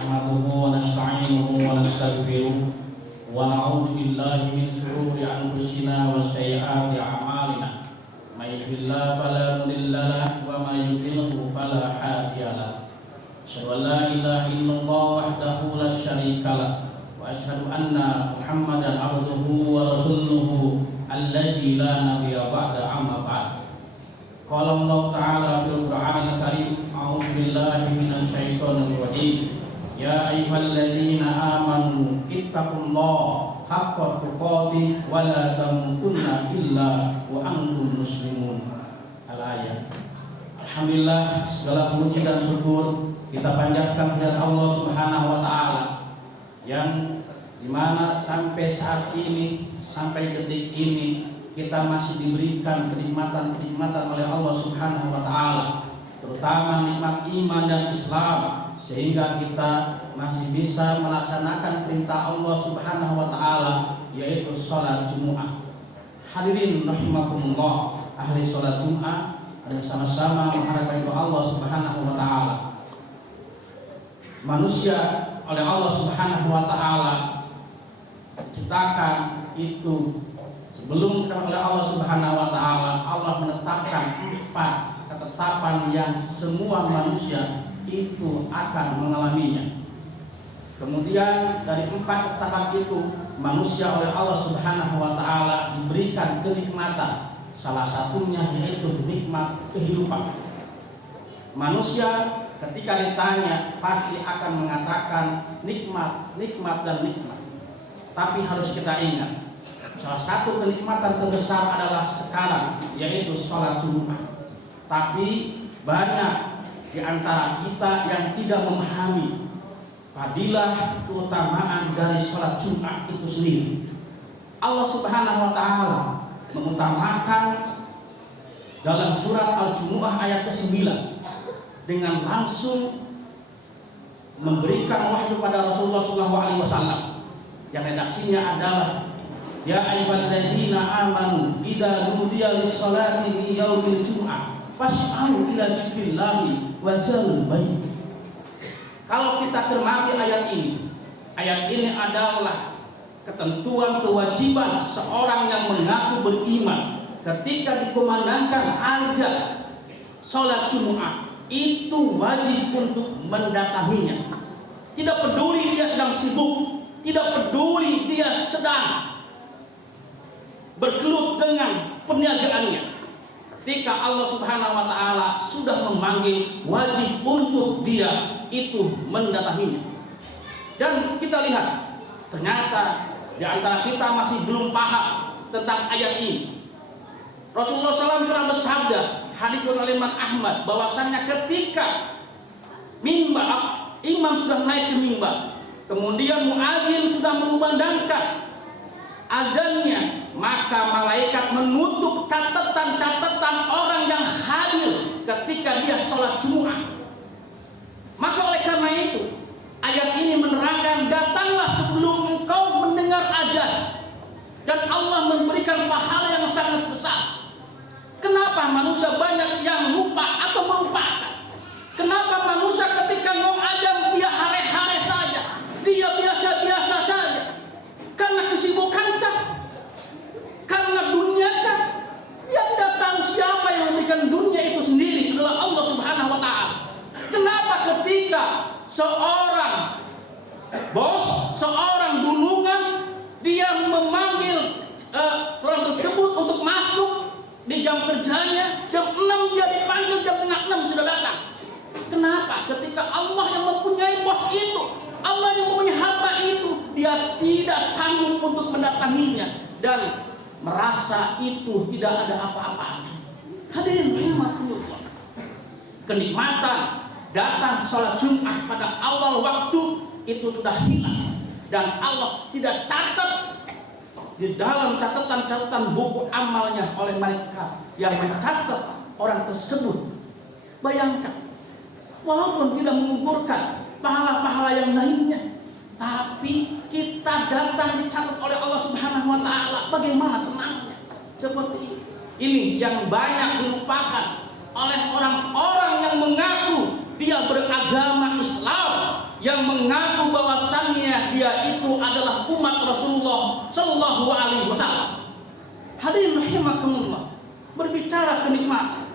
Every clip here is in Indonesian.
نحمده ونستعينه ونستغفره ونعوذ بالله من شرور أنفسنا وسيئات أعمالنا من يهده الله فلا مضل له ومن يضلل فلا هادي له أشهد أن لا إله إلا الله وحده لا شريك له وأشهد أن محمدا عبده ورسوله الذي لا نبي بعد أما بعد قال الله تعالى في القرآن الكريم أعوذ بالله من الشيطان الرجيم يا أيها الذين آمنوا اتقوا الله حق تقاته ولا تموتن إلا وأنتم مسلمون. Al-ayat. Alhamdulillah, segala puji dan syukur kita panjatkan kepada Allah Subhanahu wa taala yang dimana sampai saat ini, sampai detik ini kita masih diberikan kenikmatan-kenikmatan oleh Allah Subhanahu wa taala, terutama nikmat iman dan Islam, sehingga kita masih bisa melaksanakan perintah Allah Subhanahu wa taala, yaitu salat Jumat. Hadirin rahimakumullah, ahli salat Jumat dan sama-sama mengharapkan doa Allah Subhanahu wa taala. Manusia oleh Allah Subhanahu wa taala diciptakan itu sebelum diciptakan oleh Allah Subhanahu wa taala, Allah menetapkan 4 ketetapan yang semua manusia itu akan mengalaminya. Kemudian dari 4 ketetapan itu manusia oleh Allah Subhanahu wa taala diberikan kenikmatan. Salah satunya yaitu nikmat kehidupan. Manusia ketika ditanya pasti akan mengatakan nikmat, nikmat dan nikmat. Tapi harus kita ingat, salah satu kenikmatan terbesar adalah sekarang, yaitu sholat Jumat. Tapi banyak di antara kita yang tidak memahami fadilah keutamaan dari sholat Jumat itu sendiri. Allah Subhanahu wa taala mengutamakan dalam surat Al-Jumu'ah ayat ke-9 dengan langsung memberikan wahyu pada Rasulullah SAW yang redaksinya adalah ya ayyuhalladzina amanu idza nudiya lis-salati min yaumil jum'ah fas'au ila dzikrillahi wa zarul bai'. Kalau kita cermati ayat ini adalah ketentuan kewajiban seorang yang mengaku beriman ketika dikumandangkan azan salat Jumat itu wajib untuk mendatanginya. Tidak peduli dia sedang sibuk, tidak peduli dia sedang bergelut dengan perniagaannya. Ketika Allah Subhanahu wa taala sudah memanggil, wajib untuk dia itu mendatanginya. Dan kita lihat, ternyata di antara kita masih belum paham tentang ayat ini. Rasulullah SAW pernah bersabda, hadits oleh Imam Ahmad, bahwasanya ketika imam sudah naik ke mimbar, kemudian muadzin sudah mengumandangkan azannya, maka malaikat menutup catatan-catatan orang yang hadir ketika dia sholat Jumat. Maka oleh karena itu, ayat ini menerangkan datanglah sebelum engkau mendengar azan, dan Allah memberikan pahala yang sangat besar. Kenapa manusia banyak yang lupa atau melupakan? Kenapa manusia ketika mau azan dia hare-hare saja, dia biasa-biasa saja? Karena kesibukankah? Karena duniakah? Dia tidak tahu siapa yang memberikan dunia itu sendiri adalah Allah Subhanahu wa taala. Kenapa ketika seorang bos, seorang dunungan, dia memanggil seorang tersebut untuk masuk di jam kerjanya, jam 6 dia dipanggil, jam setengah 6 sudah datang. Kenapa? Ketika Allah yang mempunyai bos itu, Allah yang mempunyai harta itu, dia tidak sanggup untuk mendatanginya dan merasa itu tidak ada apa-apa. Hadirin rahimakumullah, kenikmatan datang sholat Jumat pada awal waktu itu sudah hilang, dan Allah tidak catat di dalam catatan-catatan buku amalnya oleh malaikat yang mencatat orang tersebut. Bayangkan, walaupun tidak mengumpulkan pahala-pahala yang lainnya, tapi kita datang dicatat oleh Allah Subhanahu wa taala. Bagaimana senangnya. Seperti ini yang banyak dilupakan oleh orang-orang yang mengaku dia beragama Islam, yang mengaku bahwasannya dia itu adalah umat Rasulullah Sallallahu Alaihi Wasallam. Hadirin rahimakumullah, berbicara kenikmatan,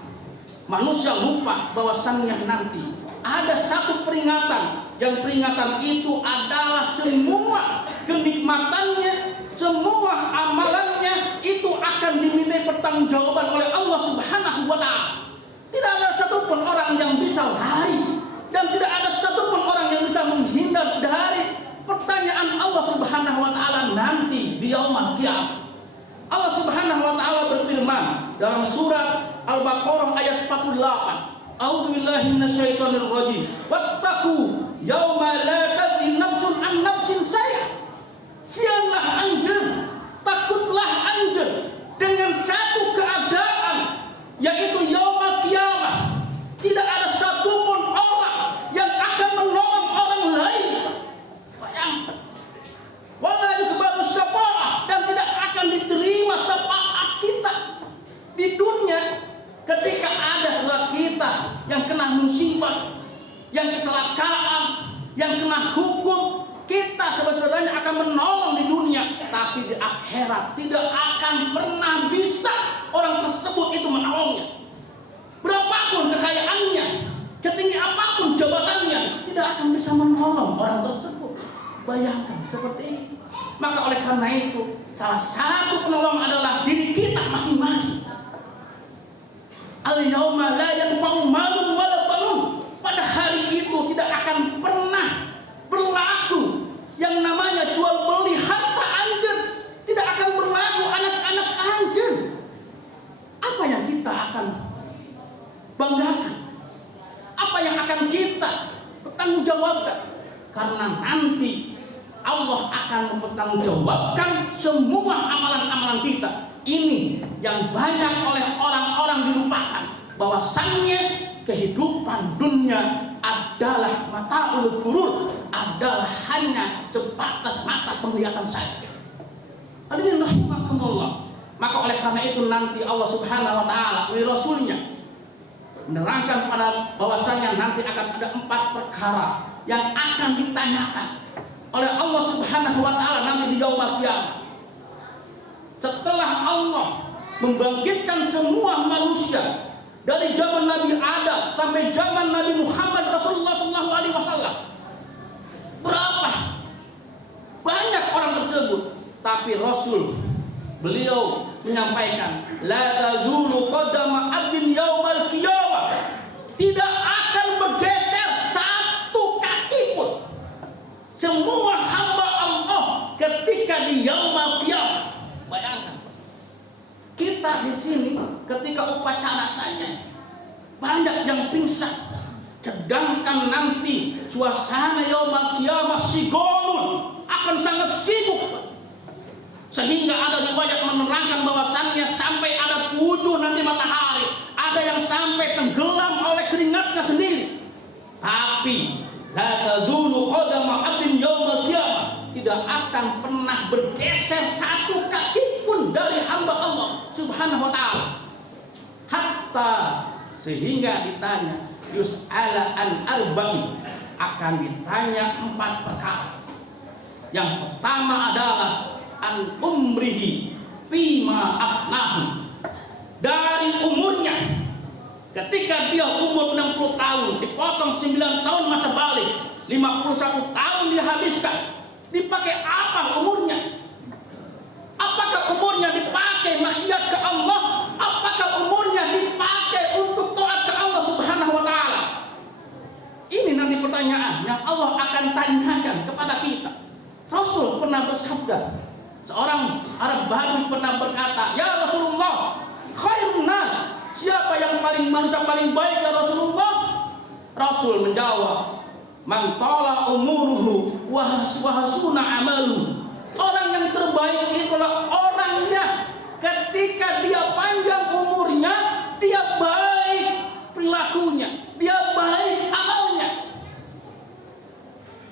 manusia lupa bahwasannya nanti ada satu peringatan, yang peringatan itu adalah semua kenikmatannya, semua amalannya itu akan dimintai pertanggungjawaban oleh Allah Subhanahu wa Ta'ala. Tidak ada satupun orang yang bisa lari, dan tidak ada satupun orang yang bisa menghindar dari pertanyaan Allah Subhanahu wa Ta'ala nanti di yaumul qiyamah. Allah Subhanahu wa Ta'ala berfirman dalam surat Al-Baqarah ayat 48, A'udzu billahi minasyaitonir rajim. Wattaqu yauma la tajzi nafsun an nafsin syai'an. Sianlah anjeun, takutlah anjeun dengan satu keadaan, yaitu yaumul qiyamah. Tidak ada satupun orang yang akan menolong orang lain. Bayangkan. Wala yuqbalu syafa'ah, dan tidak akan diterima syafaat kita di dunia. Ketika ada saudara kita yang kena musibah, yang kecelakaan, yang kena hukum, kita sebagai saudaranya akan menolong di dunia, tapi di akhirat tidak akan pernah bisa orang tersebut itu menolongnya. Berapapun kekayaannya, setinggi apapun jabatannya, tidak akan bisa menolong orang tersebut. Bayangkan seperti ini. Maka oleh karena itu, salah satu penolong adalah diri kita masing-masing. Al-yauma la yanfa'u malun wala banun. Pada hari itu tidak akan pernah berlaku yang namanya jual beli harta anjeun. Tidak akan berlaku anak-anak anjeun. Apa yang kita akan banggakan? Apa yang akan kita bertanggungjawabkan? Karena nanti Allah akan mempertanggungjawabkan semua amalan-amalan kita. Ini yang banyak oleh orang-orang dilupakan, bahwasannya kehidupan dunia adalah mata'ul ghurur, adalah hanya sebatas mata penglihatan saja. Hadirin rahimakumullah. Maka oleh karena itu nanti Allah Subhanahu wa Ta'ala melalui Rasulnya menerangkan pada bahwasannya nanti akan ada 4 perkara yang akan ditanyakan oleh Allah Subhanahu wa Ta'ala nanti di yaumul qiyamah. Setelah Allah membangkitkan semua manusia dari zaman Nabi Adam sampai zaman Nabi Muhammad Rasulullah Sallallahu Alaihi Wasallam, berapa banyak orang tersebut, tapi Rasul beliau menyampaikan, la tazulu qadama abdin yaumal qiyamah, tidak akan bergeser satu kaki pun semua hamba Allah ketika di yaumul qiyamah. Bayangkan, kita di sini ketika upacara saja banyak yang pingsan, sedangkan nanti suasana yaumul qiyamah sigolun akan sangat sibuk, sehingga ada riwayat menerangkan bahwasannya sampai ada 7 nanti matahari, ada yang sampai tenggelam oleh keringatnya sendiri. Tapi la tazulu qadama abdin yaumul qiyamah, tidak akan pernah bergeser satu kaki pun dari hamba Allah Subhanahu wa Ta'ala, hatta sehingga ditanya yus'ala an arba'in, akan ditanya 4 perkara. Yang pertama adalah an umrihi fima afnahu, dari umurnya. Ketika dia umur 60 tahun dipotong 9 tahun masa balik, 51 tahun dihabiskan, dipakai apa umurnya? Apakah umurnya dipakai maksiat ke Allah? Apakah umurnya dipakai untuk taat ke Allah Subhanahu wa Ta'ala? Ini nanti pertanyaan yang Allah akan tanyakan kepada kita. Rasul pernah bersabda, seorang Arab Badui pernah berkata, ya Rasulullah, khairun nas, siapa yang manusia paling baik ya Rasulullah? Rasul menjawab, man tala umuruhu wa hasuna amaluhu. Orang yang terbaik itulah orangnya ketika dia panjang umurnya, dia baik perilakunya, dia baik amalnya.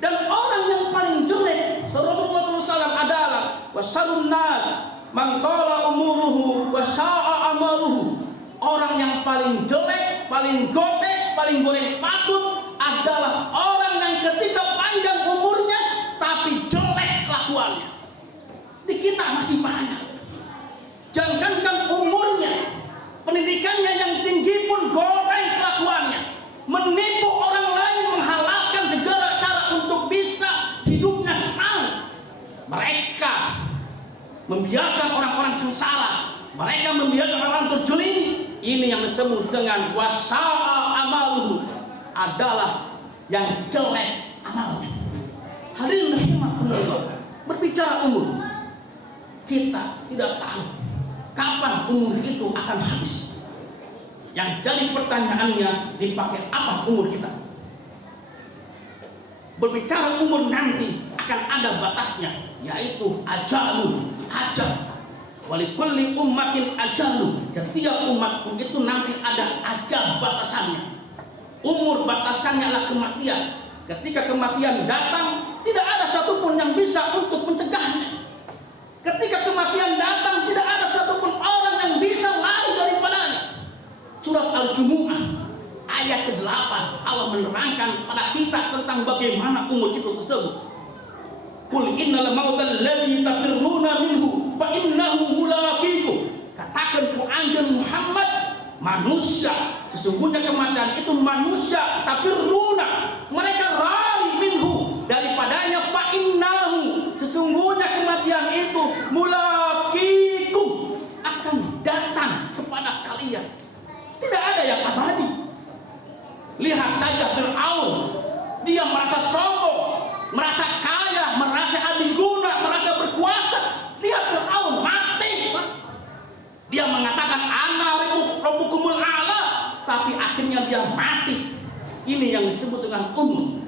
Dan orang yang paling jelek Rasulullah SAW adalah wasarun nas man tala umuruhu wa sa'a amaluhu. Orang yang paling jelek, paling gotek, paling goreng patut adalah orang yang ketika membiarkan orang-orang sengsara, mereka membiarkan orang terjolimi. Ini yang disebut dengan wasa'a amaluhu, adalah yang jelek amalnya. Hadirin rahimakumullah, berbicara umur, kita tidak tahu kapan umur itu akan habis. Yang jadi pertanyaannya, dipakai apa umur kita? Berbicara umur nanti akan ada batasnya, yaitu ajalun, ajal. Walikulli ummatin ajalun, setiap umatku itu nanti ada ajal batasannya. Umur batasannya adalah kematian. Ketika kematian datang, tidak ada satupun yang bisa untuk mencegahnya. Ketika kematian datang, tidak ada satupun orang yang bisa lari daripadanya. Surat Al-Jumu'ah ayat ke-8, Allah menerangkan pada kita tentang bagaimana umur itu tersebut. Qul innal mautal ladzi tafirruna minhu fa innahu mulaqikum. Katakan Quran Muhammad, manusia, sesungguhnya kematian itu manusia tafirruna, mereka lari minhu, daripadanya, fa innahu, sesungguhnya kematian itu mulaqikum, akan datang kepada kalian. Tidak ada yang abadi. Lihat saja Fir'aun, dia merasa sombong, merasa kaya, merasa adiguna, merasa berkuasa. Lihat Fir'aun mati. Dia mengatakan ana rabbukumul a'la, tapi akhirnya dia mati. Ini yang disebut dengan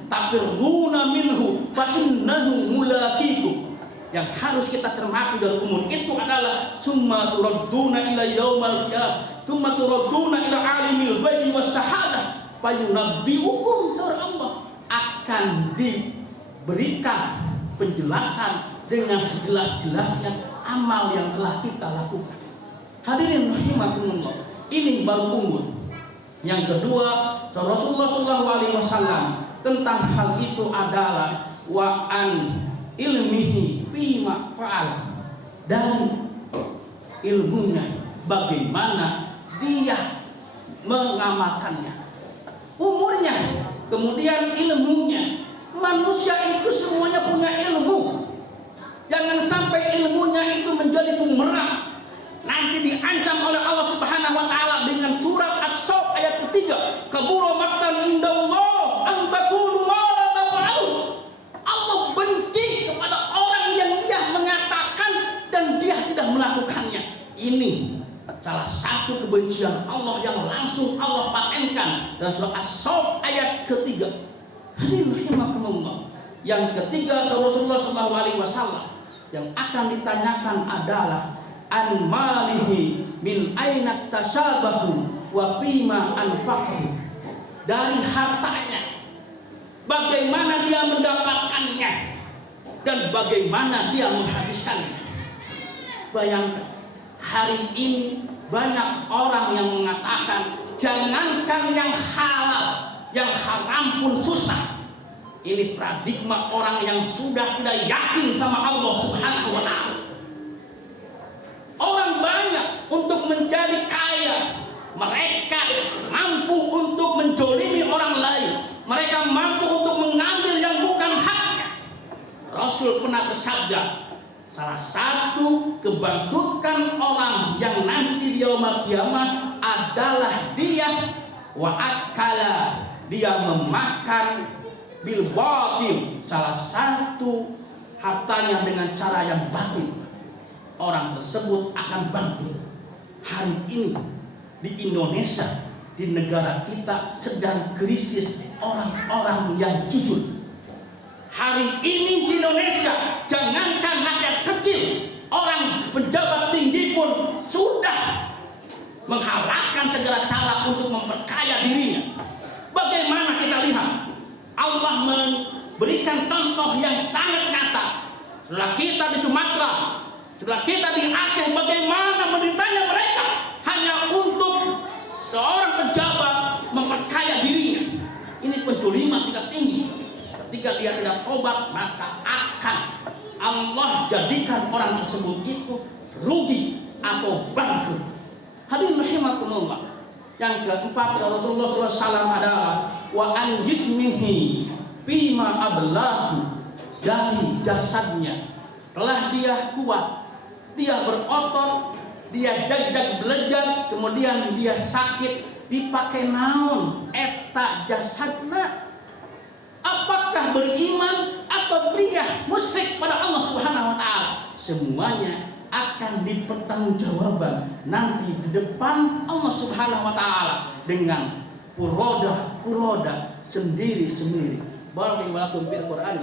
tafirruna minhu fa innahu mulaqikum. Yang harus kita cermati dari umur itu adalah summa turadduna ila yaumal qiyamah, summa turadduna ila alimil ghaibi wasyahadah fayunabbiukum, Allah akan diberikan penjelasan dengan sejelas-jelasnya amal yang telah kita lakukan. Hadirin rahimakumullah, ini baru umur. Yang kedua, Rasulullah SAW tentang hal itu adalah wa an ilmihi fima fa'ala, dan ilmunya bagaimana dia mengamalkannya. Umurnya, kemudian ilmunya. Manusia itu semuanya punya ilmu. Jangan sampai ilmunya itu menjadi bumerang, nanti diancam oleh Allah Subhanahu wa taala dengan surat As-Saff ayat ketiga, kabura maqtan indallah an taqulu ma la taf'alun. Allah benci kepada orang yang dia mengatakan dan dia tidak melakukannya. Ini salah satu kebencian Allah yang langsung Allah patenkan dalam surah As-Saff ayat ketiga. Hadirin rahimakumullah. Yang ketiga, Rasulullah SAW yang akan ditanyakan adalah an malihi min aina tasabahu wa fima anfaqahu, dari hartanya bagaimana dia mendapatkannya dan bagaimana dia menghabiskannya. Bayangkan, hari ini banyak orang yang mengatakan jangankan yang halal, yang haram pun susah. Ini paradigma orang yang sudah tidak yakin sama Allah Subhanahu wa taala. Orang banyak untuk menjadi kaya, mereka mampu untuk menjolimi orang lain, mereka mampu untuk mengambil yang bukan haknya. Rasul pernah bersabda, salah satu kebangkrutan orang yang nanti di yaumul kiamah adalah dia wa akala, dia memakan bil batil, salah satu hartanya dengan cara yang batil. Orang tersebut akan bangkrut. Hari ini di Indonesia, di negara kita sedang krisis orang-orang yang jujur. Hari ini di Indonesia, jangankan rakyat kecil, orang pejabat tinggi pun sudah menghalalkan segala cara untuk memperkaya dirinya. Bagaimana kita lihat? Allah memberikan contoh yang sangat nyata. Setelah kita di Sumatera, setelah kita di Aceh, bagaimana menderitanya mereka hanya untuk seorang pejabat memperkaya dirinya. Ini penculiman tingkat tinggi. Ketika dia tidak tobat, maka akan Allah jadikan orang tersebut itu rugi atau bangkrut. Hadirin rahimakumullah. Yang keempat, Rasulullah SAW adalah wa an jismihi fima ablahu, dari jasadnya telah dia kuat, dia berotot, dia jag-jag belejat, kemudian dia sakit, dipakai naon eta jasadna? Apakah beriman atau dia musyrik pada Allah Subhanahu wa taala? Semuanya akan dipertanggungjawabkan nanti di depan Allah Subhanahu wa taala dengan kuroda sendiri-sendiri. Barakallahu fil Qur'an.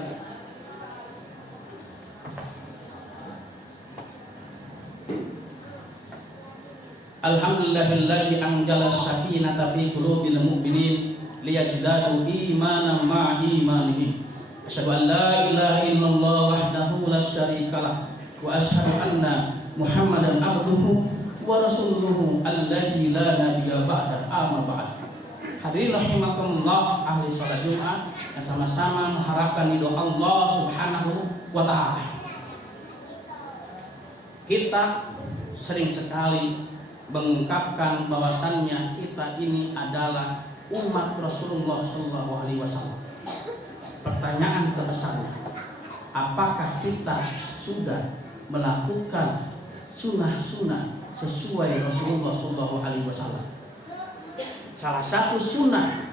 Alhamdulillahilladzi anzala as-sakinata fi qulubil mu'minin liyazdadu imanan ma'a imanihim. Asyhadu an la ilaha illallah wahdahu la syarikalah wa asyhadu anna Muhammadan abduhu wa rasuluhu alladzi la nabiyya ba'da amma ba'd. Hadirin rahimakumullah, ahli salat Jumat yang sama-sama mengharapkan ridho Allah Subhanahu wa taala. Kita sering sekali mengungkapkan bahwasannya kita ini adalah umat Rasulullah Shallallahu Alaihi Wasallam. Pertanyaan terbesarnya, apakah kita sudah melakukan sunnah-sunnah sesuai Rasulullah Shallallahu Alaihi Wasallam? Salah satu sunnah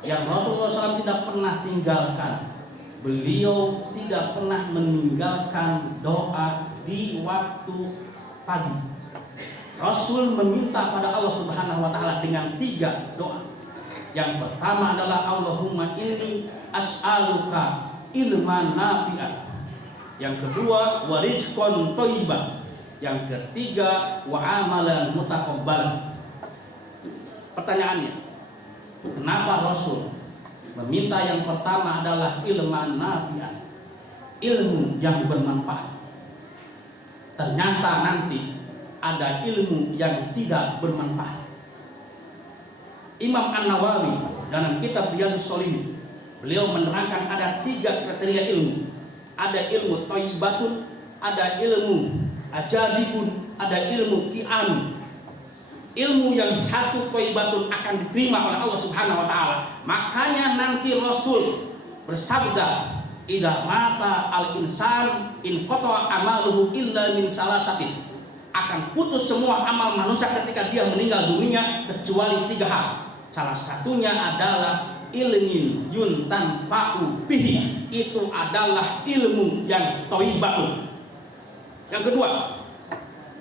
yang Rasulullah SAW tidak pernah tinggalkan, beliau tidak pernah meninggalkan doa di waktu pagi. Rasul meminta pada Allah Subhanahu wa taala dengan 3 doa. Yang pertama adalah Allahumma inni as'aluka ilman nafi'an. Yang kedua wa rizqan thayyiban. Yang ketiga wa amalan mutaqabbalan. Pertanyaannya, kenapa Rasul meminta yang pertama adalah ilman nafi'an, ilmu yang bermanfaat? Ternyata nanti ada ilmu yang tidak bermanfaat. Imam An-Nawawi dalam kitab Riyadhus Shalihin, beliau menerangkan ada 3 kriteria ilmu. Ada ilmu thayyibatun, ada ilmu ajadibun, ada ilmu ki'an. Ilmu yang satu thayyibatun akan diterima oleh Allah Subhanahu wa taala. Makanya nanti Rasul bersabda, "Idza mata al-insan in qata'a amaluhu illa min salasatin." Akan putus semua amal manusia ketika dia meninggal dunia kecuali 3 hal. Salah satunya adalah ilmin yuntan fa'u bihi, itu adalah ilmu yang thayyibatun. Yang kedua,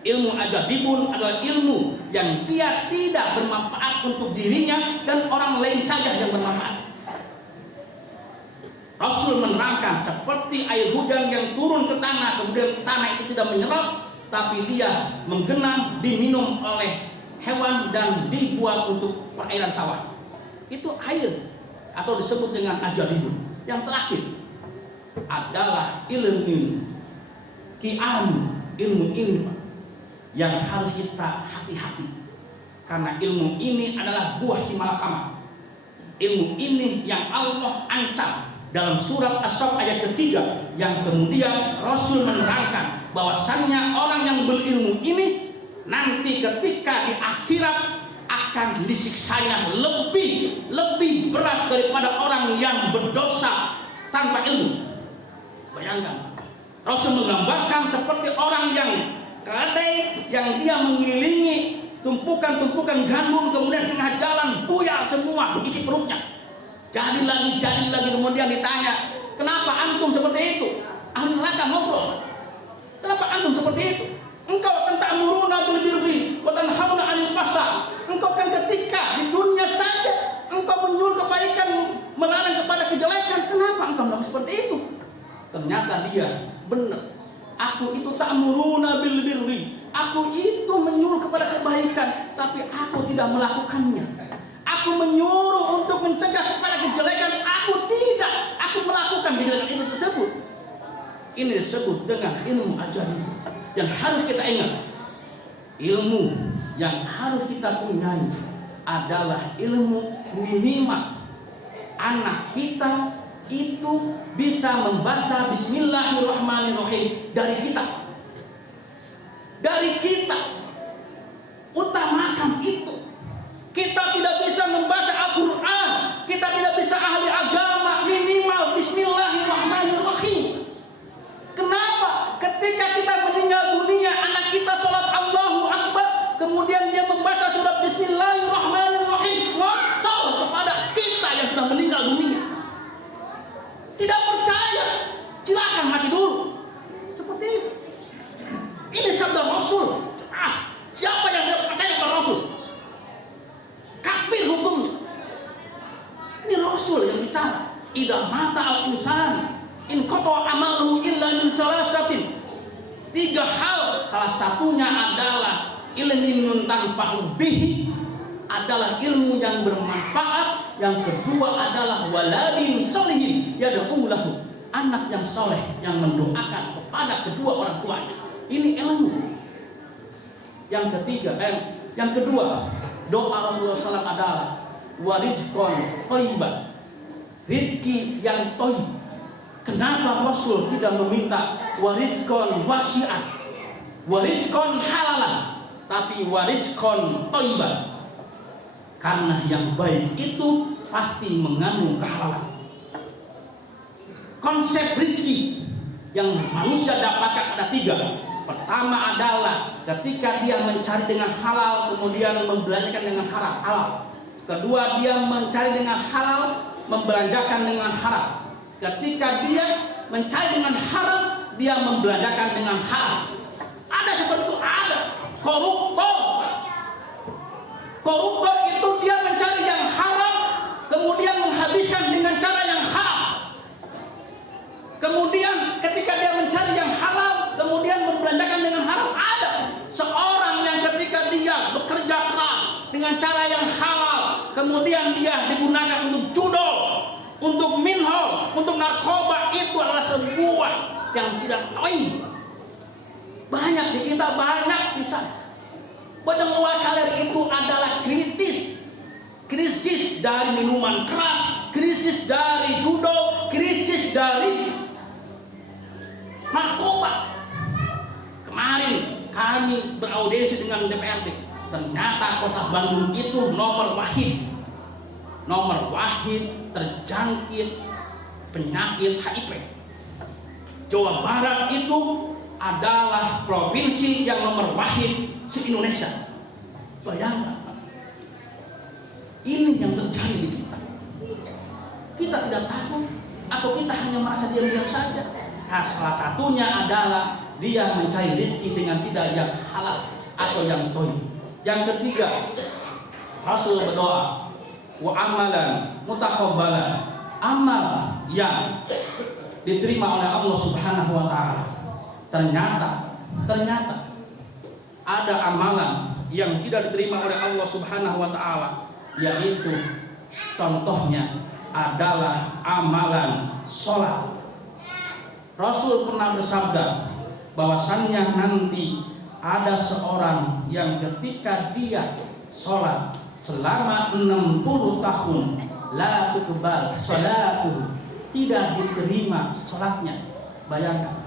ilmu ajadibun adalah ilmu yang dia tidak bermanfaat untuk dirinya dan orang lain saja yang bermanfaat. Rasul menerangkan seperti air hujan yang turun ke tanah, kemudian tanah itu tidak menyerap, tapi dia menggenang, diminum oleh hewan dan dibuat untuk perairan sawah. Itu air atau disebut dengan ajadibun. Yang terakhir adalah ilmu ki'an. Ilmu ini Pak, yang harus kita hati-hati, karena ilmu ini adalah buah si malakama. Ilmu ini yang Allah ancam dalam surat As-Saff ayat 3, yang kemudian Rasul menerangkan bahwasannya orang yang berilmu ini nanti ketika di akhirat akan disiksanya lebih berat daripada orang yang berdosa tanpa ilmu. Bayangkan, Rasul menggambarkan seperti orang yang keledai yang dia mengilingi tumpukan-tumpukan gandum, kemudian tengah jalan buyar semua, berisi perutnya. Jadi lagi, kemudian ditanya, kenapa antum seperti itu? Ahli neraka ngobrol, kenapa antum seperti itu? Engkau kan ta'muruna bil birri wa tanhauna 'anil fahsya. Engkau kan ketika di dunia saja engkau menyuruh kebaikan, melarang kepada kejelekan. Kenapa engkau melakukan seperti itu? Ternyata dia benar. Aku itu ta'muruna bil birri. Aku itu menyuruh kepada kebaikan, tapi aku tidak melakukannya. Aku menyuruh untuk mencegah kepada kejelekan, aku tidak. Aku melakukan kejelekan itu tersebut. Ini disebut dengan ilmu ajadib. Yang harus kita ingat, ilmu yang harus kita punyai adalah ilmu minimal anak kita itu bisa membaca Bismillahirrahmanirrahim dari kita. Utamakan itu. Kita tidak bisa membaca Al-Quran, kita tidak bisa ahli agama, minimal Bismillahirrahmanirrahim. Kenapa? Ketika kita meninggal dunia, anak silakan mati dulu. Seperti itu. Ini sabda Rasul. Siapa yang tidak percaya kepada Rasul? Kafir hukumnya. Ini Rasul yang bicara. Idza mata al-insan in qata amaluhu illa min salasatin. 3 hal, salah satunya adalah ilmun tanfa'u bihi, adalah ilmu yang bermanfaat. Yang kedua adalah waladin sholihin yad'u lahu, anak yang soleh yang mendoakan kepada kedua orang tuanya. Ini ilmu. Yang ketiga, yang kedua, doa Rasulullah SAW adalah warizqan thayyiban, rizki yang thayyib. Kenapa Rasul tidak meminta warizqan wasi'an, warizqan halalan, tapi warizqan thayyiban? Karena yang baik itu pasti mengandung kehalalan. Konsep rizki yang manusia dapatkan ada 3. Pertama adalah ketika dia mencari dengan halal, kemudian membelanjakan dengan halal. Kedua, dia mencari dengan halal, membelanjakan dengan haram. Ketika dia mencari dengan haram, dia membelanjakan dengan halal. Ada seperti itu, ada. Koruptor itu dia mencari yang haram, kemudian menghabiskan dengan cara yang haram. Kemudian ketika dia mencari yang halal, kemudian membelanjakan dengan haram. Ada seorang yang ketika dia bekerja keras dengan cara yang halal, kemudian dia digunakan untuk judol, untuk minhol, untuk narkoba, itu adalah sebuah yang tidak baik. Banyak di kita, banyak bisa. Banyak kaler itu adalah krisis dari minuman keras, krisis dari judol, krisis dari narkoba. Kemarin kami beraudiensi dengan DPRD. Ternyata kota Bandung itu nomor wahid terjangkit penyakit HIV. Jawa Barat itu adalah provinsi yang nomor wahid se-Indonesia. Bayangkan, ini yang terjadi di kita. Kita tidak takut atau kita hanya merasa diam-diam saja? Nah, salah satunya adalah dia mencari rezeki dengan tidak yang halal atau yang thayyib. Yang ketiga, Rasul berdoa, wa amalan mutaqabbalan, amal yang diterima oleh Allah Subhanahu wa taala. Ternyata ada amalan yang tidak diterima oleh Allah Subhanahu wa taala, yaitu contohnya adalah amalan sholat. Rasul pernah bersabda bahwasannya nanti ada seorang yang ketika dia sholat selama 60 tahun la tuqbal sholatuhu, tidak diterima sholatnya. Bayangkan,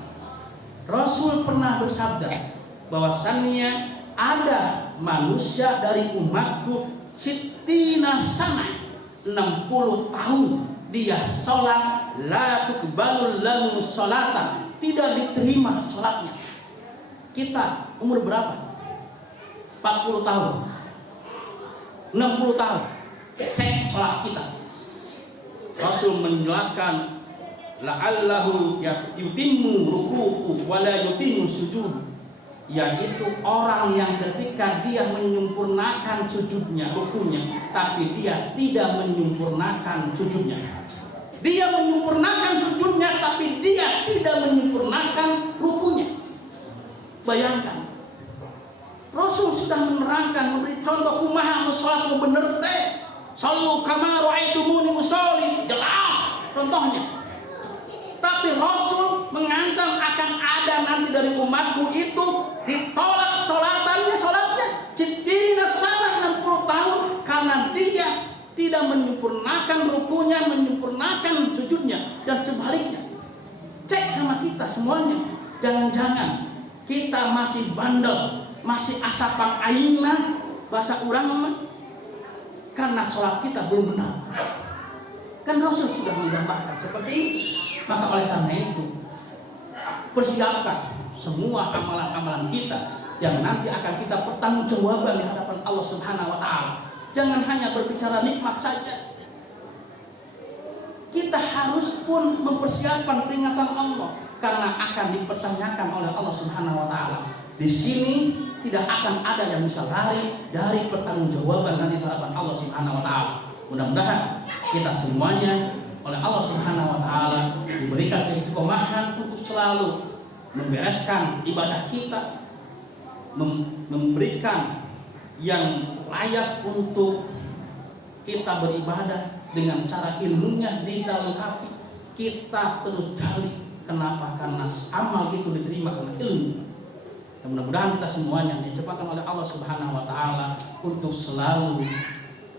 Rasul pernah bersabda bahwasannya ada manusia dari umatku sittina sana, 60 tahun dia sholat, la tuqbalul lahu sholatan, tidak diterima sholatnya. Kita umur berapa? 40 tahun, 60 tahun, cek sholat kita. Rasul menjelaskan, la'allahu yutimmu ruku'u wa la yutimmu sujud, yaitu orang yang ketika dia menyempurnakan sujudnya, rukunya, tapi dia tidak menyempurnakan sujudnya. Dia menyempurnakan sujudnya, tapi dia tidak menyempurnakan rukunya. Bayangkan, Rasul sudah menerangkan, memberi contoh kumaha sholatmu bener teh, sallu kama ra'aitumuni usolli, jelas contohnya. Tapi Rasul mengancam akan ada nanti dari umatku itu ditolak sholatnya citina sana 60 tahun karena dia tidak menyempurnakan rukunya, menyempurnakan sujudnya, dan sebaliknya. Cek sama kita semuanya, jangan-jangan kita masih bandel, masih asapang aingna, bahasa urang, karena sholat kita belum benar. Kan Rasul sudah menggambarkan seperti ini. Maka oleh karena itu, persiapkan semua amalan-amalan kita yang nanti akan kita pertanggungjawabkan di hadapan Allah Subhanahu wa taala. Jangan hanya berbicara nikmat saja. kita harus pun mempersiapkan peringatan Allah karena akan dipertanyakan oleh Allah Subhanahu wa taala. Di sini tidak akan ada yang bisa lari dari pertanggungjawaban nanti di hadapan Allah Subhanahu wa taala. Mudah-mudahan kita semuanya oleh Allah Subhanahu wa taala diberikan istiqomahan untuk selalu membereskan ibadah kita, memberikan yang layak untuk kita beribadah dengan cara ilmunya di dalam hati kita terus gali. Kenapa? Karena amal itu diterima karena ilmu. Dan mudah-mudahan kita semuanya diciptakan oleh Allah Subhanahu wa taala untuk selalu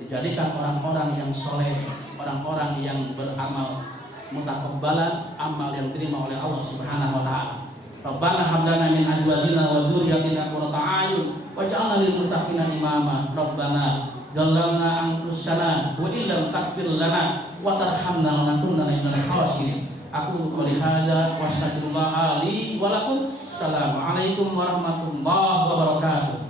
dijadikan orang-orang yang soleh, orang-orang yang beramal mutakabbalan, amal yang diterima oleh Allah Subhanahu wa taala. Rabbana hab lana min azwajina wa dzurriyyatina qurrata a'yun waj'alna lil muttaqina imama. Rabbana jallalna anfusana wa illam taghfir lana wa tarhamna lanakunanna minal khasirin. Aku qouli hadza wa astaghfirullah li wa lakum. Assalamualaikum warahmatullahi wabarakatuh.